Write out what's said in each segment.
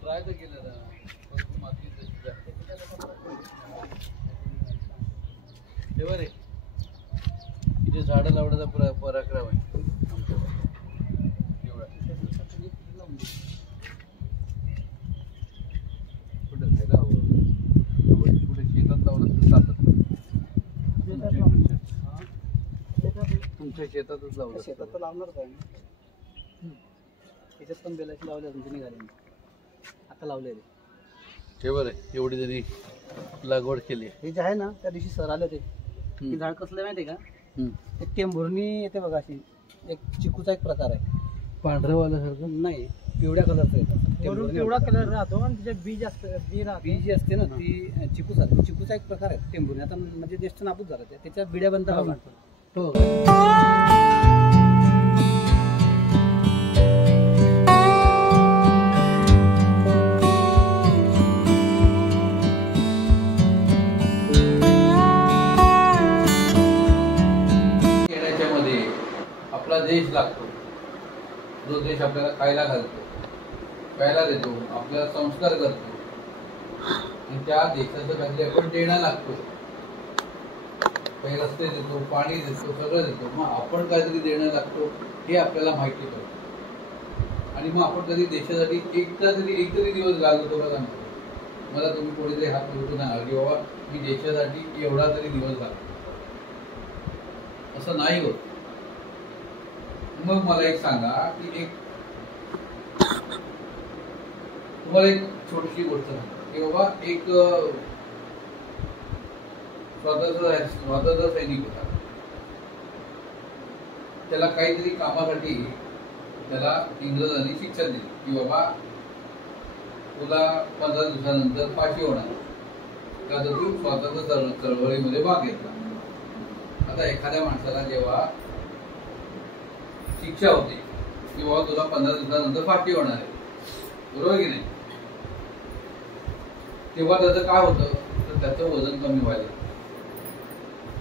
Try तर केलं ना, परंतु माती तशी जास्त हे बरे इथे झाडं लावण्याचा पराक्रम आहे एवढा. कुठे जायला हवं, कुठे शेतात लावलं तर चालत. तुमच्या शेतातच लावलं. शेतात तर लावणारच आहे. त्याच्यात पण बेलाची लावल्या तुमची निघाली आता लावलेले. हे बरं एवढी जरी लागवड केली. हे जे आहे ना त्या दिवशी सर आले होते. हे झाड कसलं माहिती आहे का, एक टेंभुर्णी येते बघा, अशी एक चिकूचा एक प्रकार आहे. पांढरवाल्यासारखं नाही, पिवळ्या कलरचं येतं. पिवळा कलर राहतो आणि त्याच्यात बीज असतं. बी जी असते ना ती चिकूचा एक प्रकार आहे टेंभुर्णी. आता म्हणजे ज्येष्ठ नाबूद झाला त्याच्या बिड्या बनतात. हो. आपला देश लागतो, जो देश आपल्याला खायला घालतो, प्यायला देतो, आपल्याला संस्कार करतो, आणि त्या देशाचं काहीतरी आपण देणं लागतो. काही रस्ते देतो, पाणी देतो, सगळं देतो. मग आपण काहीतरी देणं लागतो हे आपल्याला माहिती पडतं. आणि मग आपण कधी देशासाठी एक तरी दिवस घालवतो का सांगतो. मला तुम्ही कोणीतरी हात धरून सांगा की बाबा मी देशासाठी एवढा तरी दिवस घालतो, असं नाही होत. मग मला एक सांगा की तुम्हाला एक छोटीशी गोष्ट सांगा की बाबा एक स्वातंत्र्य सैनिक होता. त्याला काहीतरी कामासाठी त्याला इंग्रजांनी शिक्षा दिली की बाबा तुला 15 दिवसानंतर फाशी होणार का, तर तू स्वातंत्र्य चळवळीमध्ये भाग घेतला. आता एखाद्या माणसाला जेव्हा शिक्षा होते की बाबा तुला 15 दिवसानंतर फाशी होणार आहे, बरोबर की नाही, तेव्हा त्याचं काय होतं तर त्याचं वजन कमी व्हायला.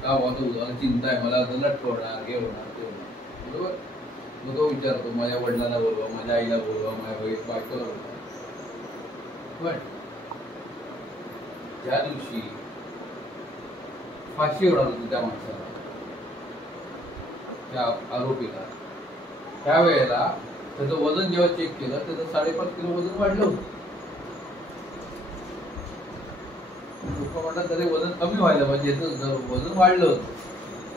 का बाबा उदाहरण चिंता आहे, मला आता लठ्ठ होणार, हे होणार, ते होणार, बरोबर. मग तो विचारतो माझ्या वडिलांना बोलवा, माझ्या आईला बोलवा, माझ्या बायकोला बोलवा. पण ज्या दिवशी फाशी होणार होती त्या माणसाला, त्या आरोपीला, त्यावेळेला त्याचं वजन जेव्हा चेक केलं त्याचं 5.5 किलो वजन वाढलं होतं. लोक म्हणतात तरी वजन कमी व्हायला पाहिजे, वजन वाढलं होतं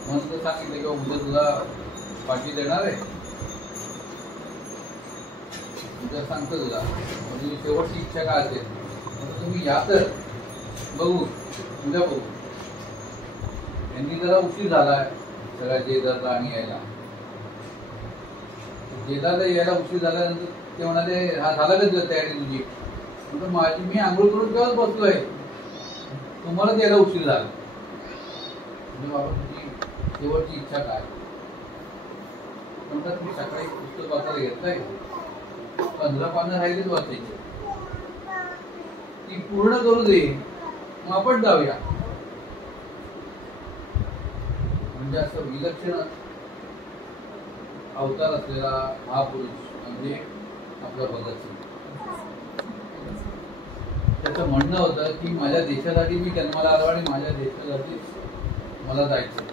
म्हणून तर सांगितलं की उद्या तुला फाशी देणार आहे, उद्या सांगतो तुला, म्हणजे शेवटची इच्छा काय असेल तुम्ही या तर बघू, उद्या बघू. यांनी जरा उशीर झालाय सगळ्या जेदारला आणि यायला. जेदारला यायला उशीर झाल्यानंतर ते म्हणाले हा झाला का तयारी तुझी, म्हणजे माझी मी आंघोळ करून तेव्हाच बसलोय, तुम्हाला यायला उशीर झाला. म्हणजे बाबा तुझी शेवटची इच्छा काय म्हणतात. तुम्ही सकाळी पुस्तक वाचायला घेतलंय, 15 पानं राहिलीच वाचायची, ती पूर्ण करू दे मग आपण जाऊया. म्हणजे असं विलक्षण अवतार असलेला महापुरुष म्हणजे आपला भगतसिंग. त्याचं म्हणणं होतं की माझ्या देशासाठी मी जन्माला आलो आणि माझ्या देशासाठी मला जायचं.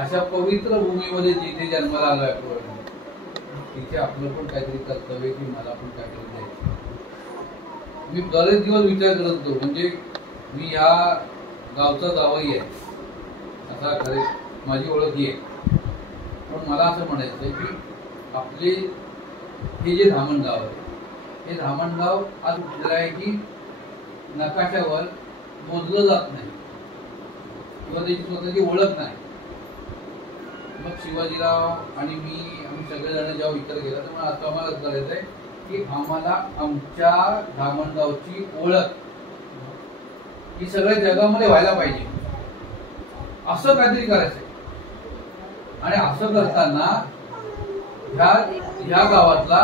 अशा पवित्र भूमीमध्ये जिथे जन्माला आलोय आपण, तिथे आपलं पण काहीतरी कर्तव्य की मला पण काहीतरी द्यायचं. मी बरेच दिवस विचार करत होतो, म्हणजे मी ह्या गावचा जावई आहे असा खरे माझी ओळख आहे. पण मला असं म्हणायचं आहे की आपले हे जे धामणगाव आहे, हे धामणगाव आज उठलेलं आहे की नकाशावर मोजलं जात नाही किंवा त्याची स्वतःची ओळख नाही. मग शिवाजीराव आणि आम्ही सगळेजण जेव्हा विचार केला तर मला असं आम्हाला करायचं आहे की आम्हाला आमच्या धामणगावची ओळख ही सगळ्या जगामध्ये व्हायला पाहिजे, असं काहीतरी करायचंय. आणि असं करताना ह्या गावातला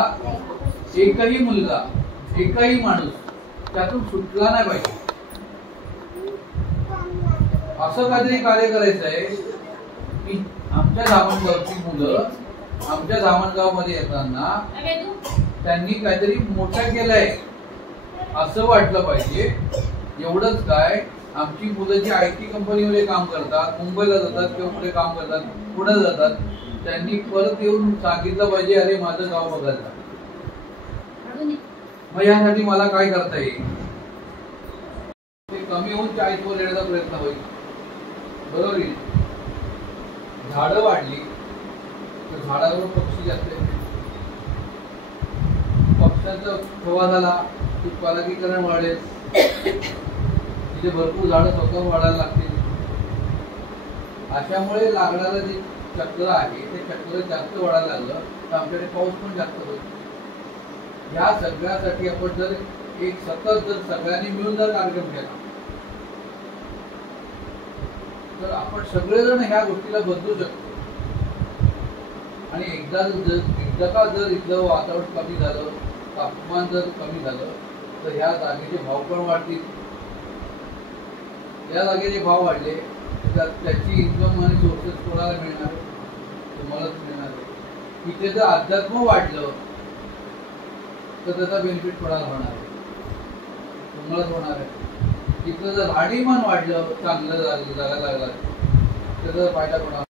एकही मुलगा, एकही माणूस त्यातून सुटला नाही पाहिजे, असं काहीतरी कार्य करायचं आहे की आमच्या धामणगावची मुलं आमच्या धामणगावमध्ये येताना त्यांनी काहीतरी मोठं केलंय असं वाटलं पाहिजे. एवढंच काय, आमची मुलं जी IT कंपनीमध्ये काम करतात, मुंबईला जातात किंवा पुढे काम करतात, पुढे जातात, त्यांनी परत येऊन सांगितलं पाहिजे, अरे माझं गाव बघायला. मग यासाठी मला काय करता येईल? ते कमी होऊन 40 वर येण्याचा प्रयत्न होईल. बरोबर आहे. झाडं वाढली तर झाडावर पक्षी जास्त येतील. पक्ष्यांचा प्रवाह झाला की परागीकरण वाढेल. तिथे भरपूर झाडं स्वतः वाढायला लागतील. अशामुळे लागणारं जे चक्र आहे ते चक्र जास्त वाढायला लागलं तर आमच्याकडे पाऊस पण जास्त होईल. या सगळ्यासाठी आपण जर एक सतत जर सगळ्यांनी मिळून जर कार्यक्रम केला तर आपण सगळेजण ह्या गोष्टीला बदलू शकतो. आणि एकदा का जर इथलं वातावरण कमी झालं, तापमान जर कमी झालं तर ह्या जागेचे भाव पण वाढतील. या जागेचे भाव वाढले तर त्याची इन्कम आणि सोर्सेस कोणाला मिळणार? तुम्हालाच मिळणार आहे. इथे जर अध्यात्म वाढलं तर त्याचा बेनिफिट कोणाला होणार आहे? तुम्हालाच होणार आहे. इथलं जर राहणीमान वाढलं, चांगलं जगायला लागलं, त्याचा फायदा कोणाला?